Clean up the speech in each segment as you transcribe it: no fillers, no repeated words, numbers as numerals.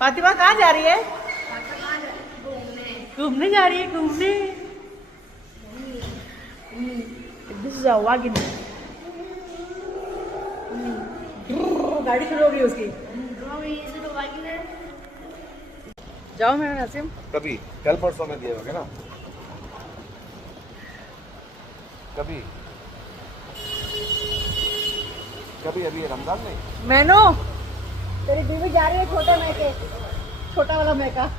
फातिमा कहाँ जा रही है? घूमने जा रही है, घूमने। दिस इज वागिन। गाड़ी शुरू हो गई उसकी। जाओ मेरा नासिम। कभी कल परसों में दिए होंगे ना, कभी कभी अभी रमजान में। मैनो तेरी बीवी जा रही है छोटे मैके, छोटा वाला मैका।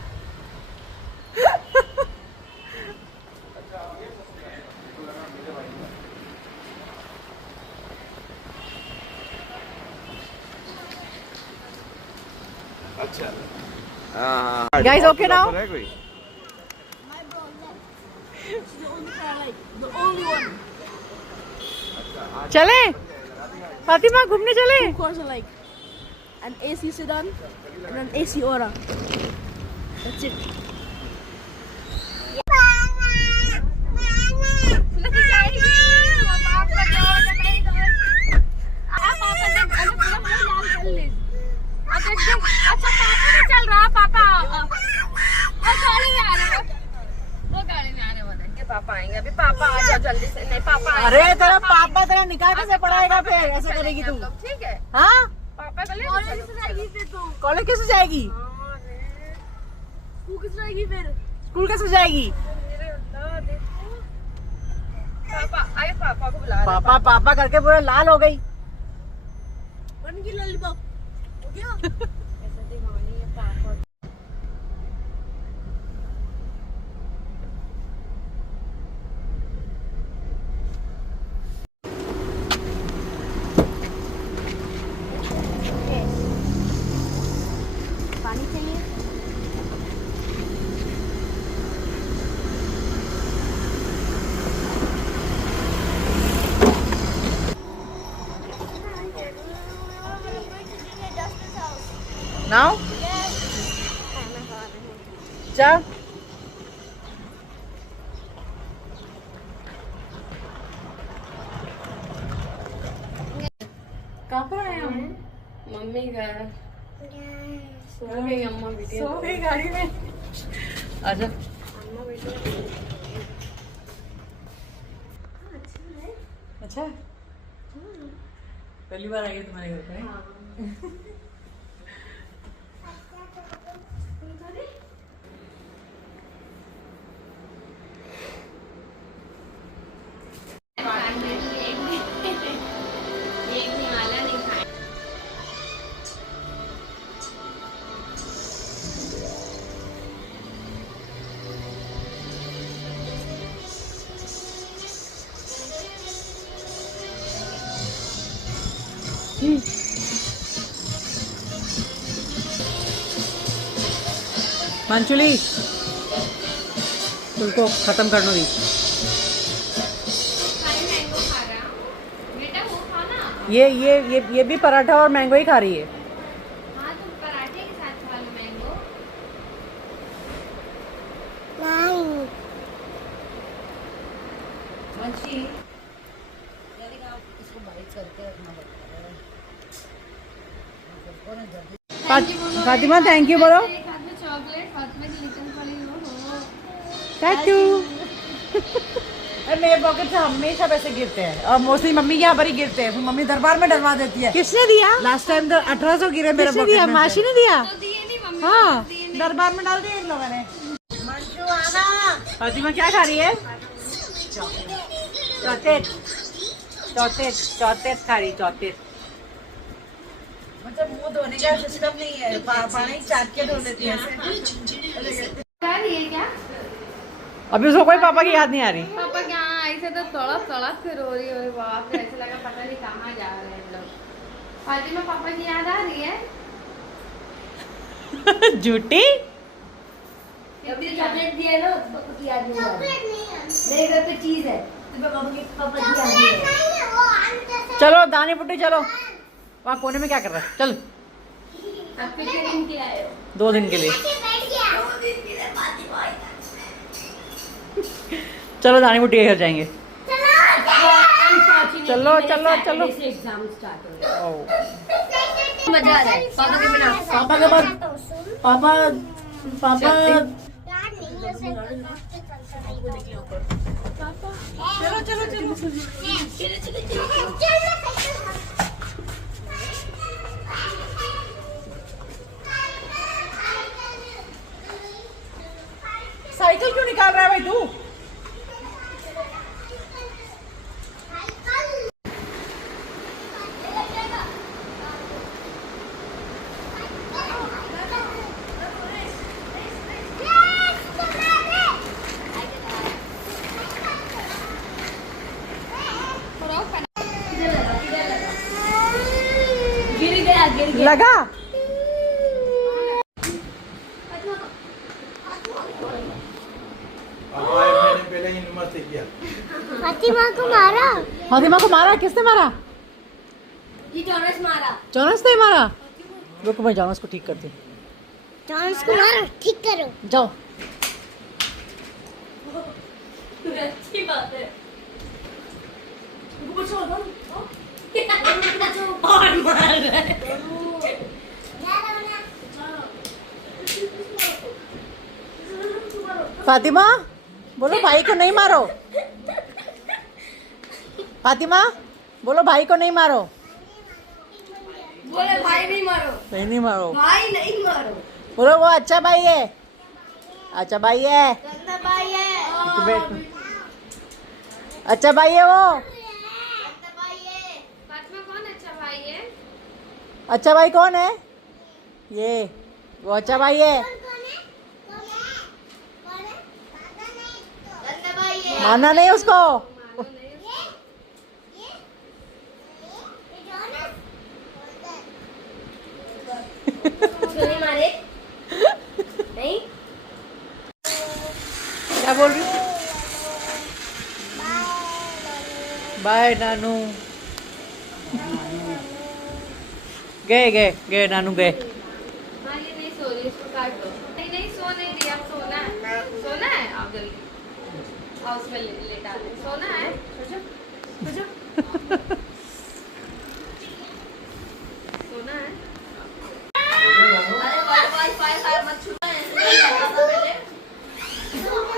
अच्छा हाँ। Guys, okay now? है कोई? चले फातिमा घूमने चले। Of course, like an AC sedan and an AC Aura. That's it. पापा आएंगे अभी। पापा आ जाओ जल्दी से। नहीं पापा आएंगे। अरे तेरा पापा तेरा निकाह कैसे पढ़ाएगा फिर? ऐसे करेगी तू? ठीक है हाँ पापा कॉलेज कॉलेज कैसे जाएगी? Who is ready फिर? स्कूल कैसे जाएगी? पापा आए, पापा को बुला रहे। पापा पापा करके पूरा लाल हो गई। बन की लॉलीपॉप हो गया? पानी चाहिए? नाउ चल कहाँ पर आए हम? मम्मी घर सो गई। अम्मा वीडियो सो गई गाड़ी में। आजा। अम्मा वीडियो अच्छा पहली बार आई है तुम्हारे घर पे? मंचुली तुमको खत्म करना दी। मैंगो खा रहा बेटा, वो खाना। ये भी पराठा और मैंगो ही खा रही है। हाँ तुम पराठे के साथ खा लो मैंगो। फातिमा थैंक यू बोलो। चॉकलेट फातिमा की लिटल पड़ी हो। Thank you. मेरे पॉकेट से हमेशा पैसे गिरते हैं और मोस्टली मम्मी के यहाँ पर ही गिरते हैं। मम्मी दरबार में डरवा देती है। किसने दिया? लास्ट टाइम तो 1800 गिरे मेरे पॉकेट में। मासी ने दिया? तो दिए नहीं मम्मी। हाँ दरबार में डाल दिए इन लोगों ने। फातिमा क्या खा रही है? चॉकलेट चॉकलेट चॉकलेट खा रही। चॉकलेट मतलब मुंह धोने का सिस्टम नहीं है, पानी चाट के धो लेती है खा रही है क्या? अभी उसको कोई पापा की याद नहीं आ रही। पापा क्या ऐसे तो तड़प तड़प के रो रही है। बाप रे, ऐसे लगा पता नहीं कहाँ जा रहे हैं लोग। फातिमा पापा की याद आ रही है? झूठी। चॉकलेट दिया ना तो कुछ याद नहीं आ रहा। मेरे घर पे चीज है, तुम्हें पापा की याद नहीं है। चलो दानी पुट्टी चलो। वहाँ कोने में क्या कर रहा है? चल। आप कितने दिन के आए हो? 2 दिन के लिए। चलो दानी पुट्टी घर जाएंगे। चलो चलो चलो। एग्जाम स्टार्ट हो गया। मजा आ जाए पापा के बिना। पापा के बाद पापा पापा चलो चलो साइकिल क्यों निकाल रहा है भाई तू? लगा फातिमा को मारा। फातिमा को मारा? किसने मारा? ये जॉनस मारा। जॉनस ने मारा? रुको मैं जॉनस को ठीक करती हूँ। जॉनस को मारा, ठीक करो। जाओ। अच्छी बात है। और मार रहा है। फातिमा बोलो भाई को नहीं मारो। फातिमा बोलो भाई को नहीं मारो। बोले भाई नहीं मारो। नहीं मारो। भाई नहीं मारो। बोलो वो अच्छा भाई है। अच्छा भाई है। गंदा भाई है। अच्छा भाई है वो। गंदा भाई है। फातिमा कौन अच्छा भाई है? अच्छा भाई कौन है? ये वो अच्छा भाई है। गंदा भाई है। मानना नहीं उसको। नहीं मारे। नहीं। क्या बोल रही? बाय नानू। गए नानू गए। हाँ ये नहीं सो रही, इसको काट दो। नहीं सो नहीं रही, अब सोना है आप जल्दी हाउस में लेटा दे। सोना है, सोना है। अरे वाईफाई मत छूना है।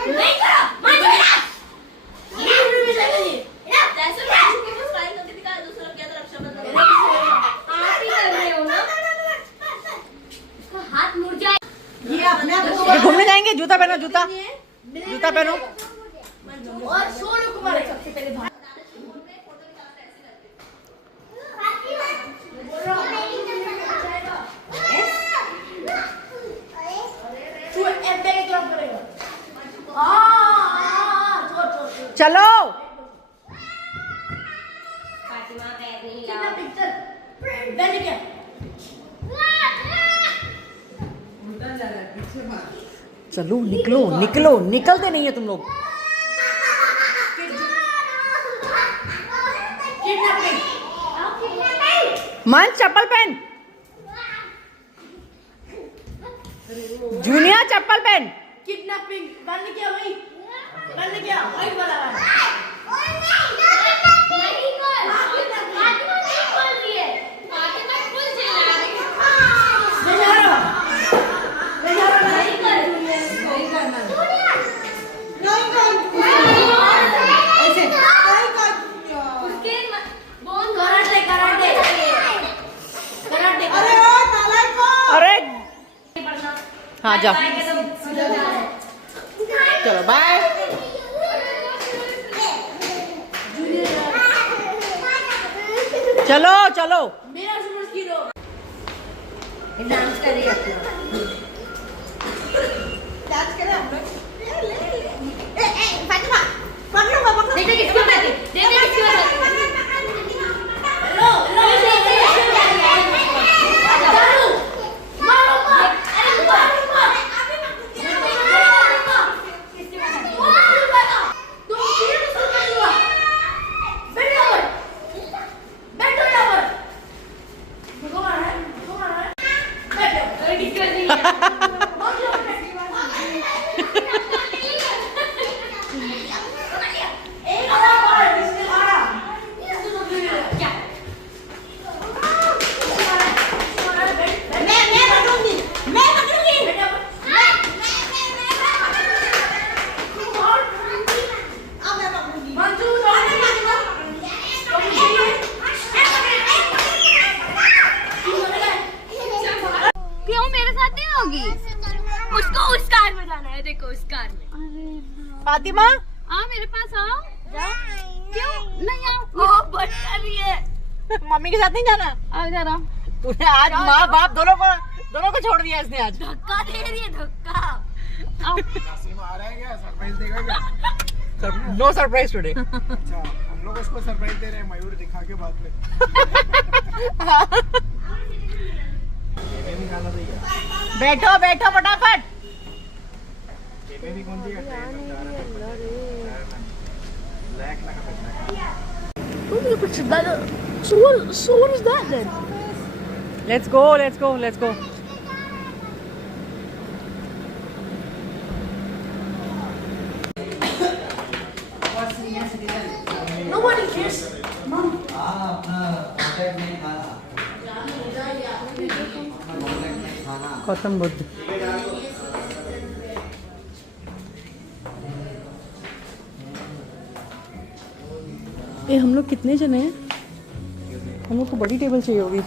नहीं करो, मत छूना। जैसे मैं छूके स्टाइल करके दिखा दूसरा क्या तरफ शब्द लगा। आप ही कर रहे हो ना? इसका हाथ मुड़ जाए। ये अपने आप घूमने जाएंगे। जूता पहनो, जूता पहनो। और सोनू कुमार सबसे पहले भाग। चलो फातिमा बैग नहीं लाओ। पिक्चर बैठ गया। चलो निकलो निकलते नहीं है तुम लोग। मन चप्पल पहन। जूनियर चप्पल पहन। किडनैपिंग बंद किया वही बोला नहीं कर। फातिमा नहीं बोल रही है। फातिमा फुल चिल्ला रही है। नहीं कर। उसके बोन कराटे। अरे हाँ जाओ। चलो बाय। चलो मेरा सुपर हीरो डांस कर रही है अपना। डांस करें हम लोग। देखो किसकी बात है। देखो किसकी बात है। लो चालू मारो अरे मारो किसकी बात है। तुम किए तो सुन हुआ। बैठो यहाँ पर। देखो मारा है बैठो। अरे किसकी बात नहीं है। जाऊंगी। उसको उस कार में जाना है, देखो उस कार में। फातिमा आओ मेरे पास आओ। क्यों नहीं आओ? वो बट कर रही है। मम्मी के साथ नहीं जाना? आओ जरा। तूने आज माँ बाप दोनों को छोड़ दिया इसने आज। धक्का दे रही है, धक्का। आओ। आ रहा है क्या? सरप्राइज देगा क्या? No surprise today. अच्छा, हम लोग उसको सरप्राइज दे रहे हैं मयूर दिखा के बाद में। बेबी गाना देगा। बैठो बैठो फटाफट। बेबी कौन सी करते हैं? ब्लैक लगा So what is that then? Let's go, let's go, let's go. Nobody cares. Gautam Buddha. ये हम लोग कितने जने हैं? हम लोग को बड़ी टेबल चाहिए होगी।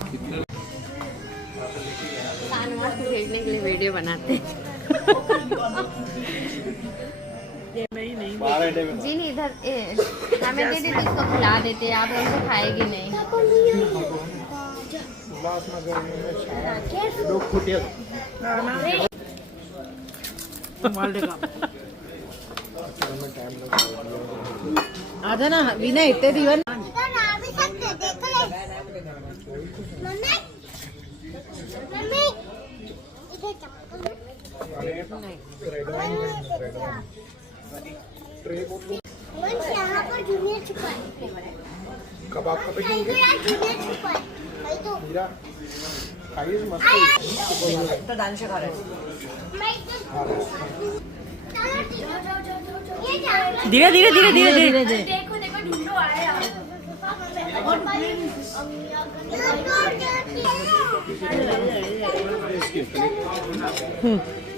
शानवाज को भेजने के लिए वीडियो बनाते हैं। जी नहीं इधर हमें दे देते उसको खिला देते, आप उनको खाएगी नहीं। आजा ना विनय, इतने दीवन। यहाँ पर जूनियर छुपा है। कबाब का पेटेंगे मीरा खाइए मस्त तो दानिश खा रहे हैं। धीरे धीरे धीरे धीरे धीरे धीरे। देखो देखो ढिंडो आया।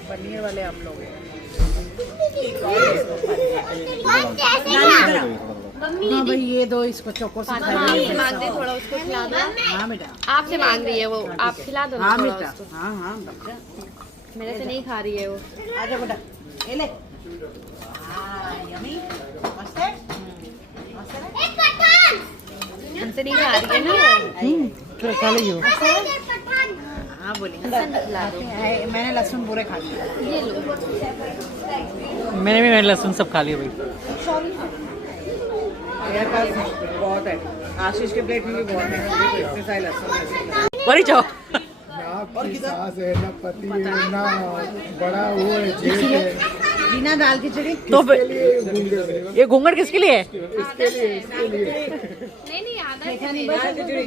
पनीर वाले हम लोग हैं। हाँ भाई ये दो इसको चोको से आपसे मांग रही, थोड़ा उसको खिला दो। हाँ बेटा, आपसे मांग रही है वो, आप खिला दो ना हाँ थोड़ा बेटा, उसको। हाँ हाँ बेटा। मेरे से नहीं खा रही है वो। आजा बेटा, ये ले। यम्मी, मस्त है, मस्त है ना? हमसे नहीं खा रही है ना वो। खा लीजिए। पठान हाँ बोलिए। खिला दो। मैंने लहसुन पूरे खा लिए। ये लो। मैंने भी लहसुन सब खा लिए भाई। मेरे पास बहुत है, आशीष के प्लेट में भी बहुत है। इतने सारे लहसुन बड़ी चाव। ना आपकी सास है, ना पति है, ना बड़ा वो है, जेठ है। बिना दाल खिचड़ी तो इसके लिए घूंघट है। ये घूंघट किसके लिए है? इसके लिए नहीं नहीं आधा दाल खिचड़ी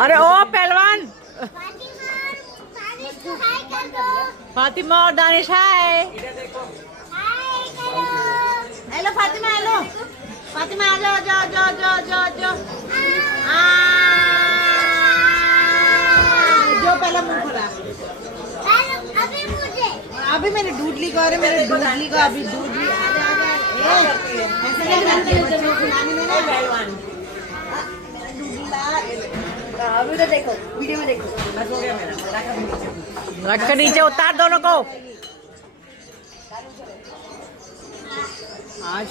अरे ओ पहलवान फातिमा और दानिश हाय। हेलो फातिमा, हेलो फातिमा, आ जाओ जाओ जाओ जाओ जाओ जाओ। जो पहला मुंह खोला। अभी मुझे अभी मैंने डूडली को, अरे मेरे डूडली को अभी डूडली ऐसे नहीं खिलाते खिलाने में ना पहलवान। अभी तो देखो वीडियो में देखो। बस हो गया मेरा। रख कर नीचे उतार दोनों को। आज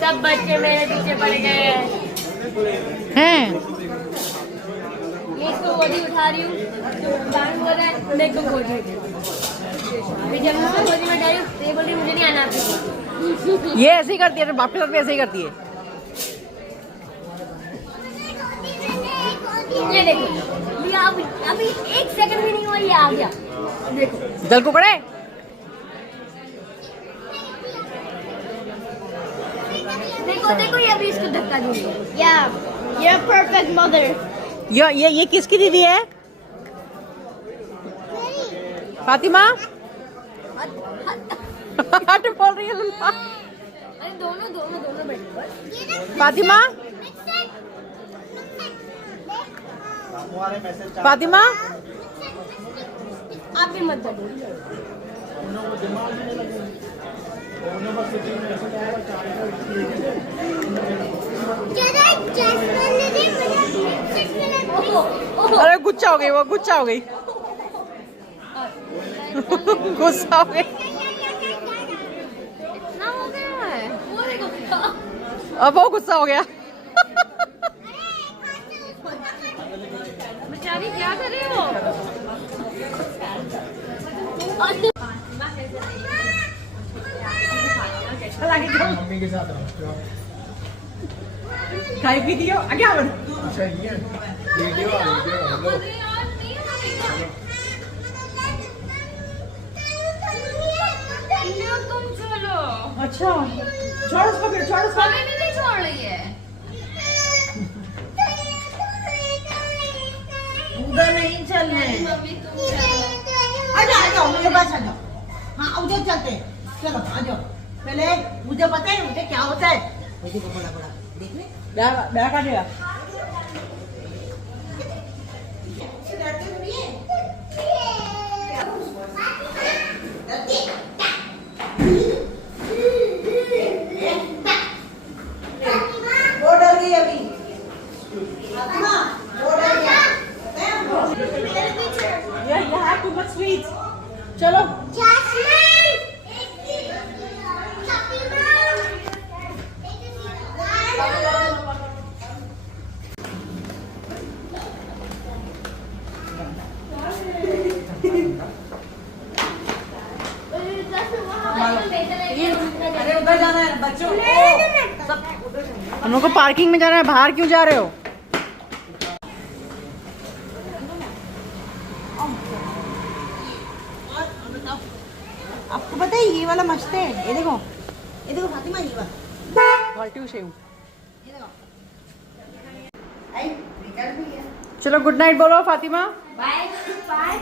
सब बच्चे मेरे पीछे पड़ गए हैं। मैं इसको गोदी उठा रही हूँ, बाहर बोल रहा है देखो गोदी। अभी जब मैं गोदी में डाली तो ये बोल रही मुझे नहीं आना आपके। ये ऐसे ही करती है, बाप के साथ भी ऐसे ही करती है। ये देखो ये अभी 1 सेकंड भी नहीं हुआ ये आ गया। देखो जल को पड़े। देखो देखो ये अभी इसको धक्का दूंगी। या ये परफेक्ट मदर। ये किसकी दीदी है? फातिमा हट बोल रही है लल्ला। अरे दोनों दोनों दोनों बैठो। फातिमा फातिमा आप भी मत दो। अरे गुस्सा हो गई, वो गुस्सा हो गई, गुस्सा हो गई। इतना हो गया है। अब वो गुस्सा हो गया। बेचारी क्या कर रहे हो? मम्मी के साथ रहो। खाई पी दियो, आगे आओ। अच्छा ये वीडियो हेलो तुम चलो। अच्छा छोड़ उसको, फिर छोड़ उसको। हमें भी नहीं छोड़ रही है। उधर नहीं चलना है। मम्मी तुम चलो। आ जाओ मेरे पास आ जाओ। हाँ उधर चलते हैं, चलो आ जाओ। पहले मुझे पता है मुझे क्या होता है। मुझे को बड़ा बड़ा देखने बैठ आ गया। वो डर गई अभी। फातिमा, वो डर गया। You have too much sweets. चलो अरे उधर जाना है बच्चों। हम लोग को पार्किंग में जाना है, बाहर क्यों जा रहे हो? आपको पता है ये वाला मस्त है, ये देखो फातिमा, ये वाला क्वालिटी सेव। चलो गुड नाइट बोलो फातिमा। बाय बाय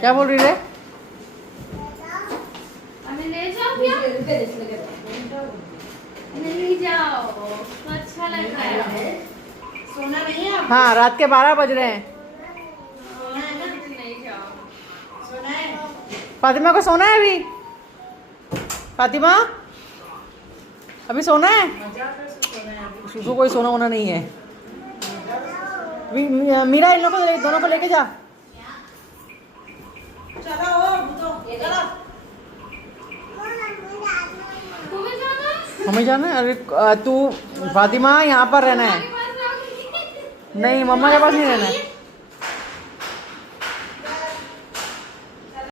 क्या बोल रही रे? हमें ले जाओ क्या? नहीं जाओ, तो अच्छा लग रहा है। सोना नहीं है? हाँ रात के 12 बज रहे हैं। नहीं जाओ। सोना है? फातिमा को सोना है अभी? फातिमा अभी सोना है? सुसु कोई सोना वोना नहीं है। मीरा इन लोगों को दोनों को लेके जा। चलो चलो तुम्हें जाना है? हमें जाना है? अरे तू फातिमा यहाँ पर रहना है। तुम्हारे पास रहोगी? नहीं मम्मा के पास नहीं रहना है।